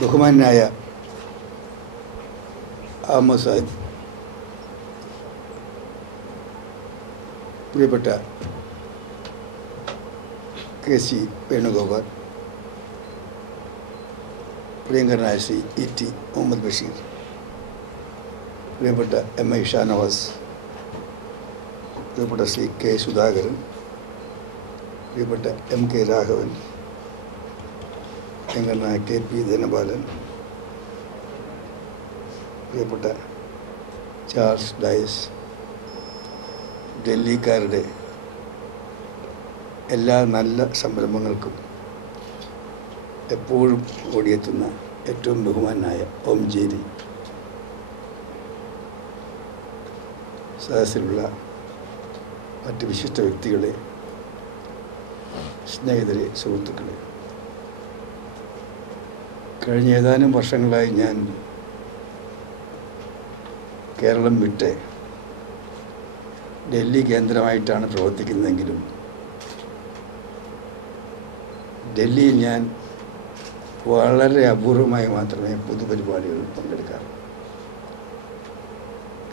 ബഹുമാനായ അഹമ്മദ് സാഹിബ്, പ്രിയപ്പെട്ട K C Venugopal, പ്രിയങ്കരനായ ശ്രീ ഇ ടി മുഹമ്മദ് ബഷീർ, പ്രിയപ്പെട്ട എം ഐ ഷാനവാസ്, പ്രിയപ്പെട്ട ശ്രീ കെ സുധാകരൻ, പ്രിയപ്പെട്ട എം കെ രാഘവൻ, പ്രിയങ്കരനായ കെ പി ധനപാലൻ, പ്രിയപ്പെട്ട ചാൾസ് ഡയസ്, ഡൽഹിക്കാരുടെ എല്ലാ നല്ല സംരംഭങ്ങൾക്കും എപ്പോഴും ഓടിയെത്തുന്ന ഏറ്റവും ബഹുമാനായ ഓംജേരി, സദസ്സിലുള്ള മറ്റ് വിശിഷ്ട വ്യക്തികളെ, സ്നേഹിതരെ, സുഹൃത്തുക്കളെ, കഴിഞ്ഞ ഏതാനും വർഷങ്ങളായി ഞാൻ കേരളം വിട്ട് ഡൽഹി കേന്ദ്രമായിട്ടാണ് പ്രവർത്തിക്കുന്നതെങ്കിലും ഡൽഹിയിൽ ഞാൻ വളരെ അപൂർവമായി മാത്രമേ പൊതുപരിപാടികളിൽ പങ്കെടുക്കാറുള്ളൂ.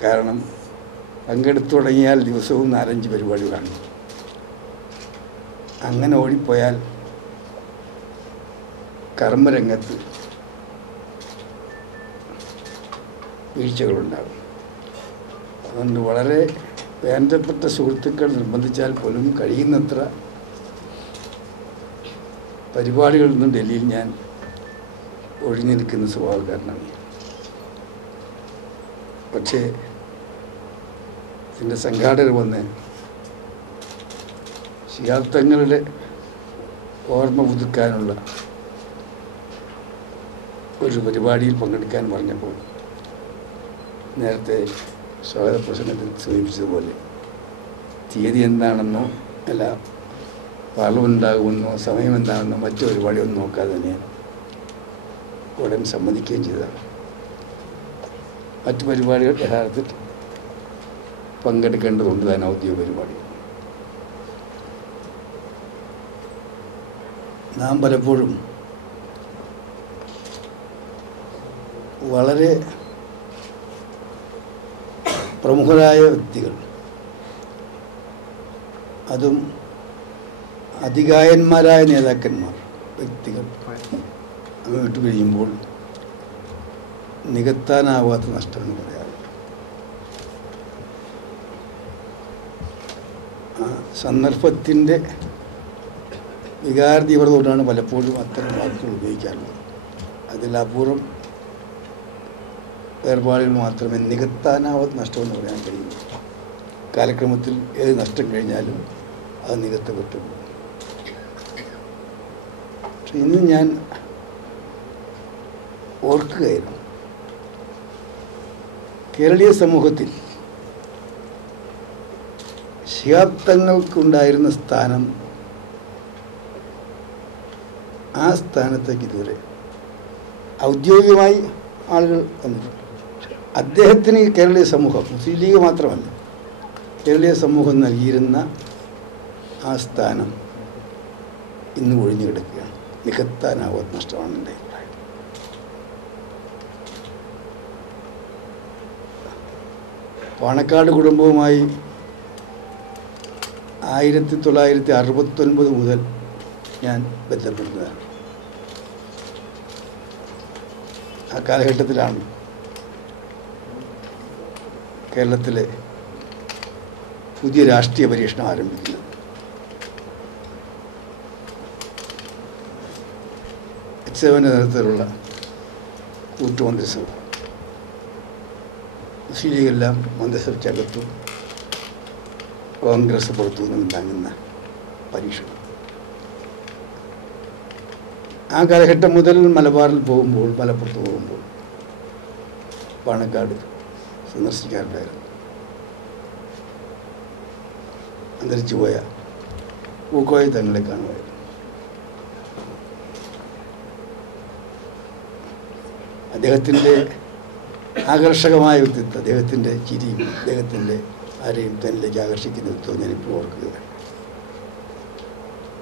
കാരണം പങ്കെടുത്തു തുടങ്ങിയാൽ ദിവസവും 4-5 പരിപാടികളാണ്. അങ്ങനെ ഓടിപ്പോയാൽ കർമ്മരംഗത്ത് വീഴ്ചകളുണ്ടാകും. അതുകൊണ്ട് വളരെ വേണ്ടപ്പെട്ട സുഹൃത്തുക്കൾ നിർബന്ധിച്ചാൽ പോലും കഴിയുന്നത്ര പരിപാടികളിൽ നിന്നും ഡൽഹിയിൽ ഞാൻ ഒഴിഞ്ഞു നിൽക്കുന്ന സ്വഭാവക്കാരനാണ്. പക്ഷേ ഇതിൻ്റെ സംഘാടകർ വന്ന് ശിഹാബ്ദങ്ങളുടെ ഓർമ്മ പുതുക്കാനുള്ള ഒരു പരിപാടിയിൽ പങ്കെടുക്കാൻ പറഞ്ഞപ്പോൾ നേരത്തെ സ്വാഗത പ്രസംഗത്തിൽ സൂചിപ്പിച്ചതുപോലെ തീയതി എന്താണെന്നോ അല്ല പാർലമെൻ്റ് ഉണ്ടാകുമെന്നോ സമയം എന്താണെന്നോ മറ്റു പരിപാടിയൊന്നും നോക്കാതെ തന്നെ ഉടൻ സമ്മതിക്കുകയും ചെയ്തതാണ്. മറ്റു പരിപാടികൾ യഥാർത്ഥത്തിൽ പങ്കെടുക്കേണ്ടതുണ്ട് താൻ ഔദ്യോഗിക പരിപാടി. നാം പലപ്പോഴും വളരെ പ്രമുഖരായ വ്യക്തികൾ, അതും അതികായന്മാരായ നേതാക്കന്മാർ, വ്യക്തികൾ അങ്ങ് വിട്ടു കഴിയുമ്പോൾ നികത്താനാവാത്ത നഷ്ടമെന്ന് പറയാറുണ്ട്. ആ സന്ദർഭത്തിൻ്റെ വികാര തീവ്രതയോടാണ് പലപ്പോഴും അത്തരം വാക്കുകൾ ഉപയോഗിക്കാറുള്ളത്. അതിൽ അപൂർവം വേർപാടുകൾ മാത്രമേ നികത്താനാവാത്ത നഷ്ടമെന്ന് പറയാൻ കഴിയുള്ളൂ. കാലക്രമത്തിൽ ഏത് നഷ്ടം കഴിഞ്ഞാലും അത് നികത്തപ്പെട്ടു. പക്ഷെ ഇന്ന് ഞാൻ ഓർക്കുകയായിരുന്നു, കേരളീയ സമൂഹത്തിൽ ശിഹാബ്ദങ്ങൾക്കുണ്ടായിരുന്ന സ്ഥാനം ആ സ്ഥാനത്തേക്ക് ഇതുവരെ ഔദ്യോഗികമായി ആളുകൾ വന്നിട്ടുണ്ട്. അദ്ദേഹത്തിന് കേരളീയ സമൂഹം, മുസ്ലിം ലീഗ് മാത്രമല്ല, കേരളീയ സമൂഹം നൽകിയിരുന്ന ആ സ്ഥാനം ഇന്ന് ഒഴിഞ്ഞു കിടക്കുകയാണ്. നികത്താനാവാത്ത നഷ്ടമാണ് എൻ്റെ അഭിപ്രായം. പാണക്കാട് കുടുംബവുമായി 1969 മുതൽ ഞാൻ ബന്ധപ്പെടുന്നതാണ്. ആ കാലഘട്ടത്തിലാണ് കേരളത്തിലെ പുതിയ രാഷ്ട്രീയ പരീക്ഷണം ആരംഭിക്കുന്നത്. എച്ച്7 നേതൃത്വത്തിലുള്ള കൂട്ടുമന്ത്രിസഭ, മുസ്ലിം ലീഗെല്ലാം മന്ത്രിസഭയ്ക്കകത്തും കോൺഗ്രസ് പുറത്തു നിന്നും താങ്ങുന്ന പരീക്ഷണം. ആ കാലഘട്ടം മുതൽ മലബാറിൽ പോകുമ്പോൾ, മലപ്പുറത്ത് പോകുമ്പോൾ പാണക്കാട് സന്ദർശിക്കാറുണ്ടായിരുന്നു. അന്തരിച്ചു പോയ പൂക്കോയ തങ്ങളെ കാണുമായിരുന്നു. അദ്ദേഹത്തിൻ്റെ ആകർഷകമായ വ്യക്തിത്വം, അദ്ദേഹത്തിൻ്റെ ചിരിയും അദ്ദേഹത്തിൻ്റെ ആരെയും തന്നിലേക്ക് ആകർഷിക്കുന്ന വ്യക്തിത്വം ഞാനിപ്പോൾ ഓർക്കുകയാണ്.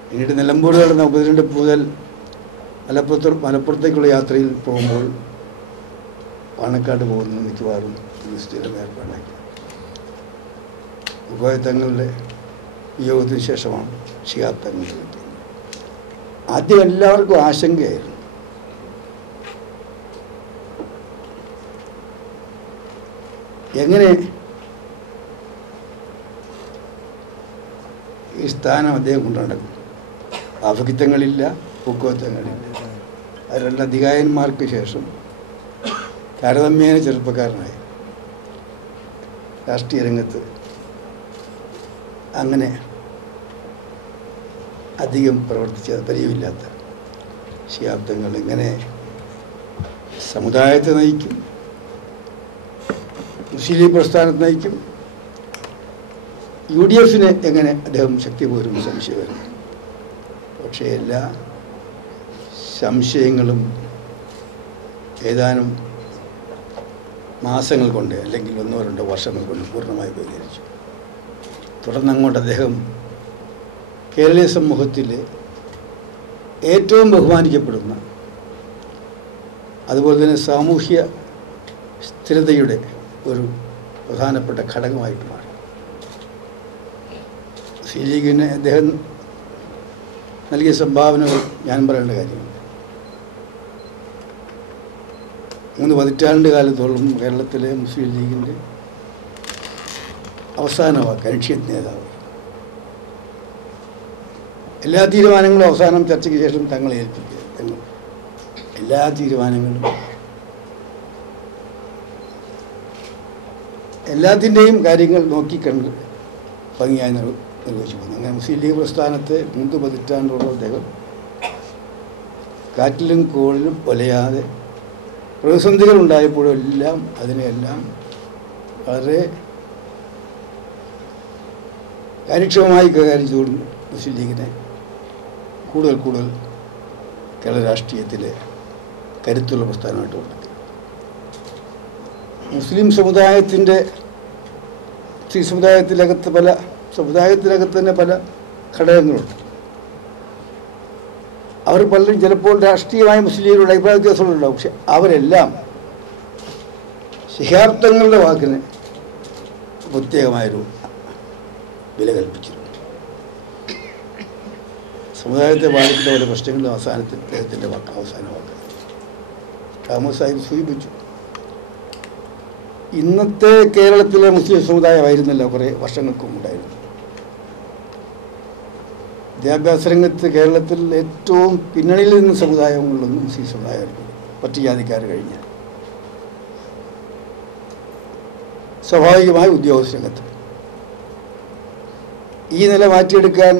പിന്നീട് നിലമ്പൂർ നടന്ന ഉപതെരഞ്ഞെടുപ്പ് മുതൽ മലപ്പുറത്തേക്കുള്ള യാത്രയിൽ പോകുമ്പോൾ പാണക്കാട് പോകുന്ന മിക്കവാറും സ്ഥിരം ഏർപ്പാടാക്കി. തങ്ങളുടെ വിയോഗത്തിന് ശേഷമാണ് ശിഹാബ് തങ്ങൾ കിട്ടിയത്. ആദ്യം എല്ലാവർക്കും ആശങ്കയായിരുന്നു. എങ്ങനെ ഈ സ്ഥാനം അദ്ദേഹം കൊണ്ടു നടക്കും? ആഫിത്തങ്ങളില്ല, പൂക്കോത്തങ്ങളില്ല. അത് രണ്ട് അധികായന്മാർക്ക് ശേഷം താരതമ്യേന ചെറുപ്പക്കാരനായി രാഷ്ട്രീയ രംഗത്ത് അങ്ങനെ അധികം പ്രവർത്തിച്ച പരിചയമില്ലാത്ത ശിഹാബ് തങ്ങൾ എങ്ങനെ സമുദായത്തെ നയിക്കും, മുസ്ലിം ലീഗ് പ്രസ്ഥാനത്തെ നയിക്കും, UDF എങ്ങനെ അദ്ദേഹം ശക്തി പോരും സംശയമായിരുന്നു. പക്ഷേ എല്ലാ സംശയങ്ങളും ഏതാനും മാസങ്ങൾ കൊണ്ട് അല്ലെങ്കിൽ 1-2 വർഷങ്ങൾ കൊണ്ട് പൂർണ്ണമായി പരിഹരിച്ചു. തുടർന്നങ്ങോട്ട് അദ്ദേഹം കേരളീയ സമൂഹത്തിലെ ഏറ്റവും ബഹുമാനിക്കപ്പെടുന്ന, അതുപോലെ തന്നെ സാമൂഹ്യ സ്ഥിരതയുടെ ഒരു പ്രധാനപ്പെട്ട ഘടകമായിട്ട് മാറി. മുസ്ലിം ലീഗിന് അദ്ദേഹം നൽകിയ സംഭാവനകൾ ഞാൻ പറയേണ്ട കാര്യമില്ല. 3 പതിറ്റാണ്ട് കാലത്തോളം കേരളത്തിലെ മുസ്ലിം ലീഗിൻ്റെ അവസാന കക്ഷിയത്ത് നേതാവ്. എല്ലാ തീരുമാനങ്ങളും അവസാനം ചർച്ചയ്ക്ക് ശേഷം തങ്ങളെ ഏൽപ്പിക്കുക. എല്ലാ തീരുമാനങ്ങളും എല്ലാത്തിൻ്റെയും കാര്യങ്ങൾ നോക്കിക്കണ്ട് ഭംഗിയായി നിർവഹിച്ചു പോകുന്നു. അങ്ങനെ മുസ്ലിം ലീഗ് പ്രസ്ഥാനത്തെ 3 പതിറ്റാണ്ടോളം അദ്ദേഹം കാറ്റിലും കോളിലും ഒലയാതെ പ്രതിസന്ധികൾ ഉണ്ടായപ്പോഴെല്ലാം അതിനെല്ലാം വളരെ കാര്യക്ഷമമായി കൈകാര്യം ചെയ്തുകൊണ്ട് മുസ്ലിം ലീഗിനെ കൂടുതൽ കേരള രാഷ്ട്രീയത്തിലെ കരുത്തുള്ള പ്രസ്ഥാനമായിട്ട് ഉണ്ടാക്കി. മുസ്ലിം സമുദായത്തിനകത്ത് തന്നെ പല ഘടകങ്ങളുണ്ട്. അവർ പലരും ചിലപ്പോൾ രാഷ്ട്രീയമായ മുസ്ലിം ലീഗിലുള്ള അഭിപ്രായ വ്യത്യാസങ്ങളുണ്ടാവും. പക്ഷെ അവരെല്ലാം ശിഹാബ് തങ്ങളുടെ വാക്കിന് പ്രത്യേകമായൊരു വില കൽപ്പിച്ചിരുന്നു. സമുദായത്തെ ബാധിക്കുന്ന പല പ്രശ്നങ്ങളുടെ അവസാനത്തിൽ അദ്ദേഹത്തിൻ്റെ അവസാന വാക്ക് താമസ് സാഹിബ് സൂചിപ്പിച്ചു. ഇന്നത്തെ കേരളത്തിലെ മുസ്ലിം സമുദായമായിരുന്നല്ലോ കുറേ വർഷങ്ങൾക്ക് മുമ്പുണ്ടായിരുന്നു. വിദ്യാഭ്യാസ രംഗത്ത് കേരളത്തിൽ ഏറ്റവും പിന്നണിയിൽ നിന്ന് സമുദായങ്ങളിലൊന്നും മുസ്ലിം സമുദായമായിരുന്നു. പട്ടികജാതിക്കാർ കഴിഞ്ഞാൽ സ്വാഭാവികമായി ഉദ്യോഗസ്ഥ രംഗത്ത് ഈ നില മാറ്റിയെടുക്കാൻ